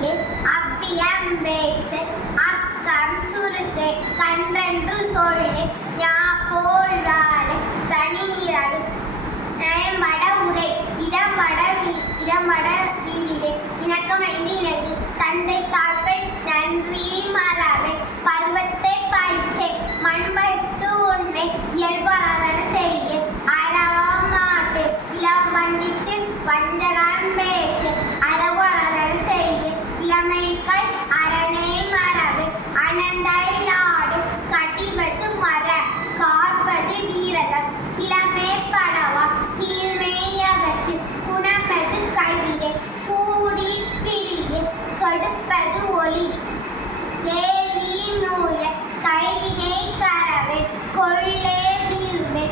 அணியே அவ்வியம் பேசு அக்கம் சுருக்கே கன்றென்று சொல்லு ஞாபோல் வாழை சனி நீராடும் நயம்பட உரை இடமட வீடிலே இணக்கம் ஐந்து இணங்கு தந்தை தாழ்பெண் நன்றி மறவன் பருவத்தை பாய்ச்சே மண்பட்டு உன்னை இயல்பான செய்ய அறமாட்டு இளம் பண்டிட்டு வஞ்சகம் பேசு அளவான செய்ய இளமைகள் அரணே மரபு அனந்தல் நாடு கடிவது மர காப்பது வீரதம் கிளமே படவா கீழ்மையகற்று குணமது கைவிடை கூடி பிரிய கடுப்பது ஒளி வேலி நூய கைவினை கரவே கொள்ளே வீழ்ந்து